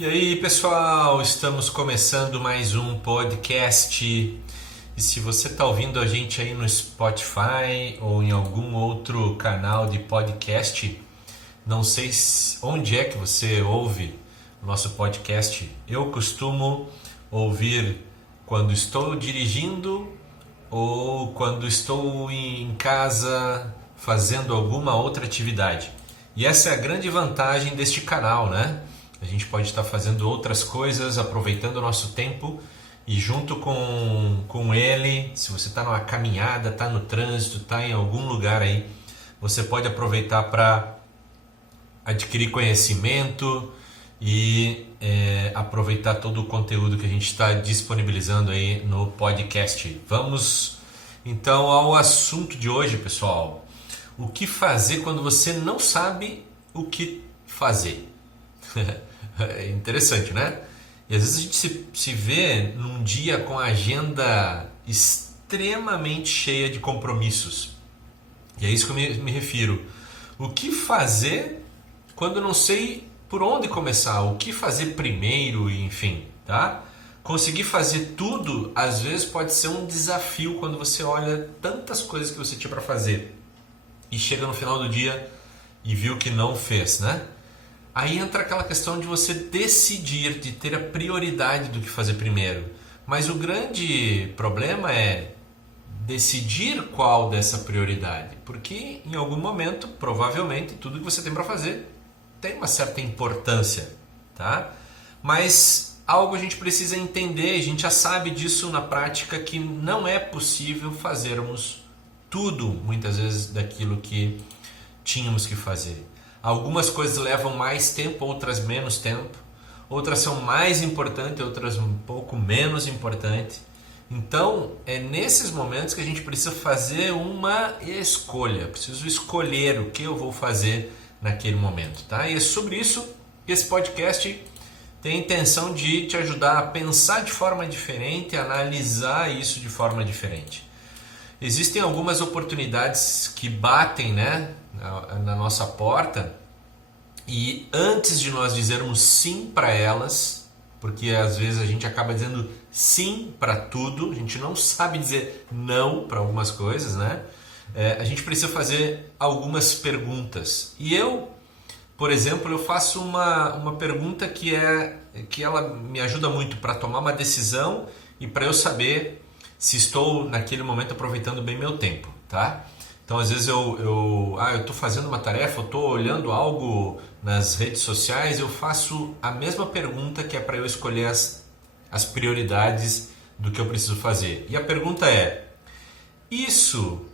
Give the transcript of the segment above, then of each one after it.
E aí, pessoal, estamos começando mais um podcast. E se você está ouvindo a gente aí no Spotify ou em algum outro canal de podcast, não sei onde é que você ouve o nosso podcast. Eu costumo ouvir quando estou dirigindo ou quando estou em casa fazendo alguma outra atividade. E essa é a grande vantagem deste canal, né? A gente pode estar fazendo outras coisas, aproveitando o nosso tempo e junto com ele, se você está numa caminhada, está no trânsito, está em algum lugar aí, você pode aproveitar para adquirir conhecimento e aproveitar todo o conteúdo que a gente está disponibilizando aí no podcast. Vamos então ao assunto de hoje, pessoal. O que fazer quando você não sabe o que fazer? É interessante, né? E às vezes a gente se vê num dia com a agenda extremamente cheia de compromissos. E é isso que eu me refiro. O que fazer quando eu não sei por onde começar? O que fazer primeiro, enfim, tá? Conseguir fazer tudo, às vezes, pode ser um desafio quando você olha tantas coisas que você tinha para fazer e chega no final do dia e viu que não fez, né? Aí entra aquela questão de você decidir, de ter a prioridade do que fazer primeiro. Mas o grande problema é decidir qual dessa prioridade. Porque em algum momento, provavelmente, tudo que você tem para fazer tem uma certa importância, tá? Mas algo a gente precisa entender, a gente já sabe disso na prática, que não é possível fazermos tudo, muitas vezes, daquilo que tínhamos que fazer. Algumas coisas levam mais tempo, outras menos tempo. Outras são mais importantes, outras um pouco menos importantes. Então, é nesses momentos que a gente precisa fazer uma escolha. Preciso escolher o que eu vou fazer naquele momento, tá? E é sobre isso que esse podcast tem a intenção de te ajudar a pensar de forma diferente, a analisar isso de forma diferente. Existem algumas oportunidades que batem, né, na nossa porta, e antes de nós dizermos sim para elas, porque às vezes a gente acaba dizendo sim para tudo, a gente não sabe dizer não para algumas coisas, né? A gente precisa fazer algumas perguntas. E eu, por exemplo, eu faço uma pergunta que ela me ajuda muito para tomar uma decisão e para eu saber se estou naquele momento aproveitando bem meu tempo, tá? Então, às vezes eu estou fazendo uma tarefa, eu estou olhando algo nas redes sociais, eu faço a mesma pergunta que é para eu escolher as prioridades do que eu preciso fazer. E a pergunta é: isso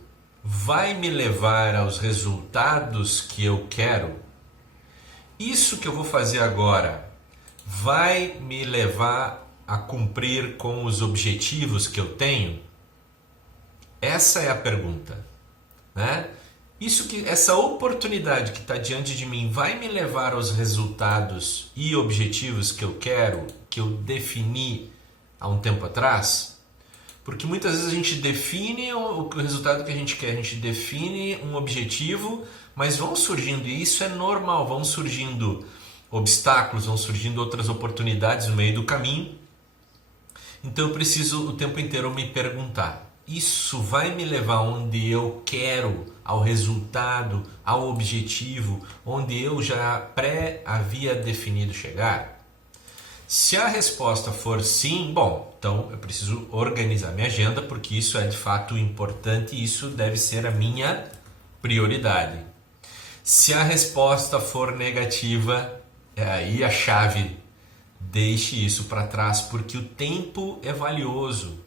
vai me levar aos resultados que eu quero? Isso que eu vou fazer agora vai me levar a cumprir com os objetivos que eu tenho? Essa é a pergunta, né? Essa oportunidade que está diante de mim vai me levar aos resultados e objetivos que eu quero, que eu defini há um tempo atrás? Porque muitas vezes a gente define o resultado que a gente quer, a gente define um objetivo, mas vão surgindo, e isso é normal, vão surgindo obstáculos, vão surgindo outras oportunidades no meio do caminho. Então eu preciso o tempo inteiro me perguntar: isso vai me levar onde eu quero, ao resultado, ao objetivo, onde eu já havia definido chegar? Se a resposta for sim, bom, então eu preciso organizar minha agenda, porque isso é de fato importante e isso deve ser a minha prioridade. Se a resposta for negativa, é aí a chave. Deixe isso para trás, porque o tempo é valioso.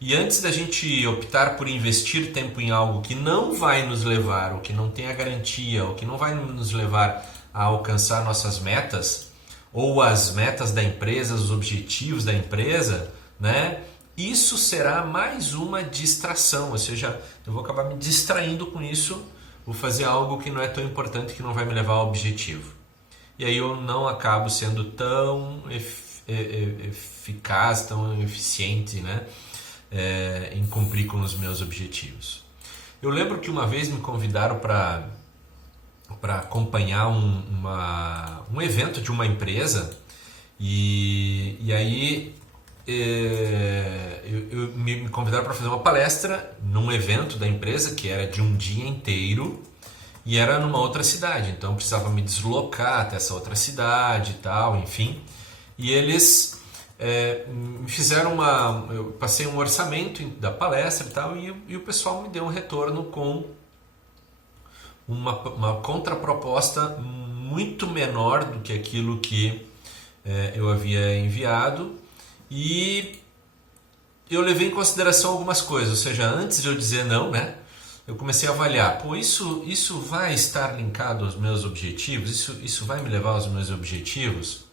E antes da gente optar por investir tempo em algo que não vai nos levar, ou que não tem a garantia, ou que não vai nos levar a alcançar nossas metas, ou as metas da empresa, os objetivos da empresa, né? Isso será mais uma distração, ou seja, eu vou acabar me distraindo com isso, vou fazer algo que não é tão importante, que não vai me levar ao objetivo. E aí eu não acabo sendo tão eficaz, tão eficiente, né? Em cumprir com os meus objetivos. Eu lembro que uma vez me convidaram para acompanhar um evento de uma empresa E aí me convidaram para fazer uma palestra num evento da empresa que era de um dia inteiro e era numa outra cidade, então eu precisava me deslocar até essa outra cidade e tal, enfim. E eles me fizeram eu passei um orçamento da palestra e tal, e o pessoal me deu um retorno com uma contraproposta muito menor do que aquilo que eu havia enviado, e eu levei em consideração algumas coisas, ou seja, antes de eu dizer não, né, eu comecei a avaliar, isso vai estar linkado aos meus objetivos, isso vai me levar aos meus objetivos?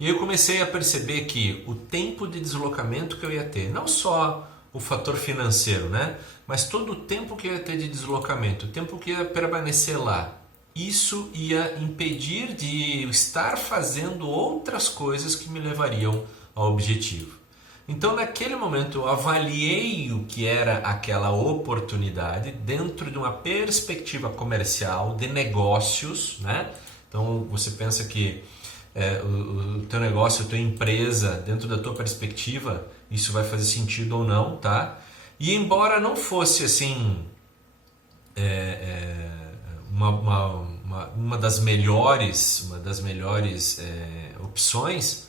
E aí eu comecei a perceber que o tempo de deslocamento que eu ia ter, não só o fator financeiro, né, mas todo o tempo que eu ia ter de deslocamento, o tempo que ia permanecer lá, isso ia impedir de estar fazendo outras coisas que me levariam ao objetivo. Então, naquele momento, eu avaliei o que era aquela oportunidade dentro de uma perspectiva comercial, de negócios, né? Então, você pensa que o teu negócio, a tua empresa, dentro da tua perspectiva, isso vai fazer sentido ou não, tá? E embora não fosse assim uma das melhores opções,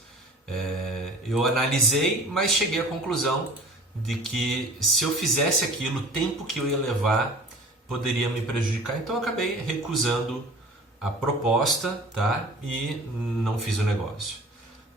eu analisei, mas cheguei à conclusão de que se eu fizesse aquilo, o tempo que eu ia levar poderia me prejudicar. Então eu acabei recusando a proposta, tá? E não fiz o negócio.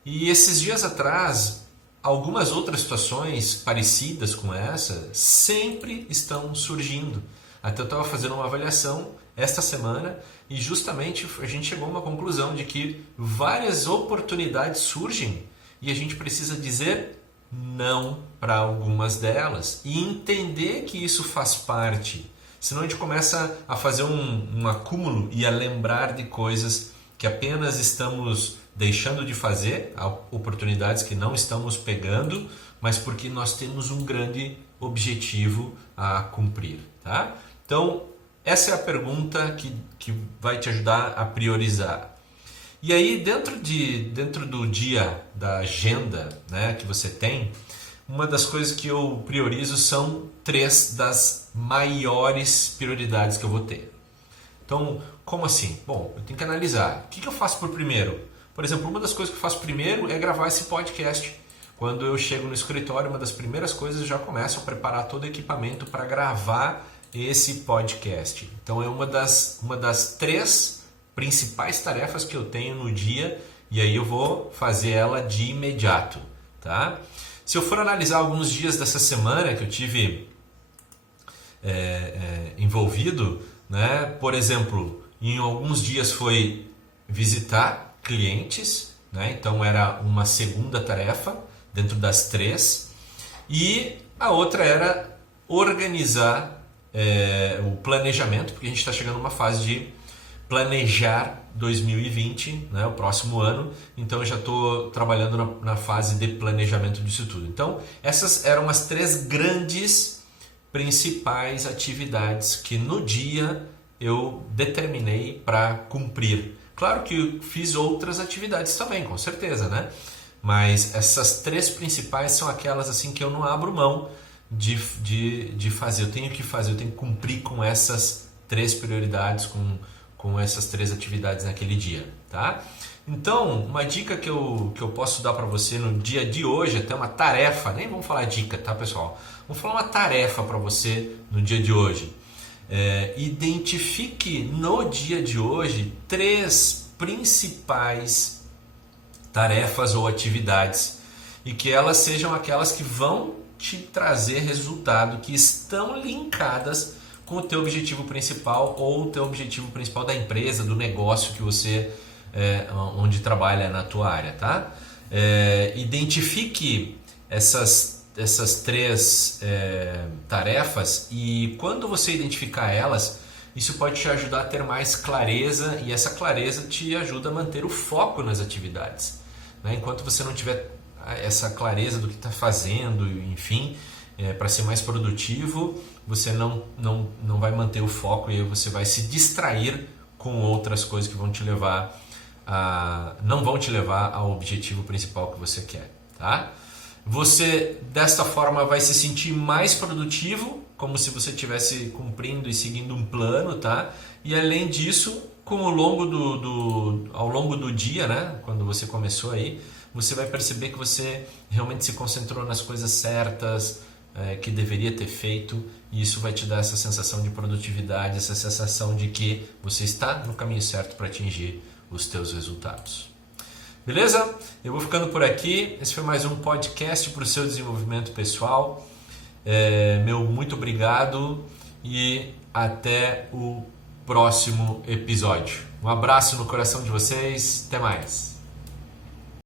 E esses dias atrás, algumas outras situações parecidas com essa sempre estão surgindo. Até eu estava fazendo uma avaliação esta semana e justamente a gente chegou a uma conclusão de que várias oportunidades surgem e a gente precisa dizer não para algumas delas e entender que isso faz parte. Senão a gente começa a fazer um acúmulo e a lembrar de coisas que apenas estamos deixando de fazer, oportunidades que não estamos pegando, mas porque nós temos um grande objetivo a cumprir, tá? Então, essa é a pergunta que vai te ajudar a priorizar. E aí, dentro do dia, da agenda, né, que você tem, uma das coisas que eu priorizo são 3 das maiores prioridades que eu vou ter. Então, como assim? Bom, eu tenho que analisar. O que eu faço por primeiro? Por exemplo, uma das coisas que eu faço primeiro é gravar esse podcast. Quando eu chego no escritório, uma das primeiras coisas, eu já começo a preparar todo o equipamento para gravar esse podcast. Então é uma das 3 principais tarefas que eu tenho no dia, e aí eu vou fazer ela de imediato, tá? Se eu for analisar alguns dias dessa semana que eu tive envolvido, né? Por exemplo, em alguns dias foi visitar clientes, né? Então era uma segunda tarefa dentro das 3, e a outra era organizar o planejamento, porque a gente está chegando numa fase de planejar 2020, né, o próximo ano, então eu já estou trabalhando na fase de planejamento disso tudo. Então essas eram as 3 grandes principais atividades que no dia eu determinei para cumprir. Claro que eu fiz outras atividades também, com certeza, né? Mas essas 3 principais são aquelas assim que eu não abro mão de fazer. Eu tenho que fazer, eu tenho que cumprir com essas 3 prioridades, com essas 3 atividades naquele dia, tá? Então, uma dica que eu posso dar para você no dia de hoje, até uma tarefa, nem vamos falar dica, tá, pessoal? Vamos falar uma tarefa para você no dia de hoje. Identifique no dia de hoje 3 principais tarefas ou atividades e que elas sejam aquelas que vão te trazer resultado, que estão linkadas com o teu objetivo principal ou o teu objetivo principal da empresa, do negócio que você onde trabalha na tua área, tá? Identifique essas 3 tarefas e quando você identificar elas, isso pode te ajudar a ter mais clareza e essa clareza te ajuda a manter o foco nas atividades, né? Enquanto você não tiver essa clareza do que está fazendo, enfim, para ser mais produtivo, você não vai manter o foco e você vai se distrair com outras coisas que vão te levar não vão te levar ao objetivo principal que você quer, tá? Você, desta forma, vai se sentir mais produtivo, como se você estivesse cumprindo e seguindo um plano, tá? E além disso, ao longo do dia, né? Quando você começou aí, você vai perceber que você realmente se concentrou nas coisas certas, que deveria ter feito, e isso vai te dar essa sensação de produtividade, essa sensação de que você está no caminho certo para atingir os teus resultados. Beleza? Eu vou ficando por aqui. Esse foi mais um podcast para o seu desenvolvimento pessoal. Meu muito obrigado e até o próximo episódio. Um abraço no coração de vocês. Até mais.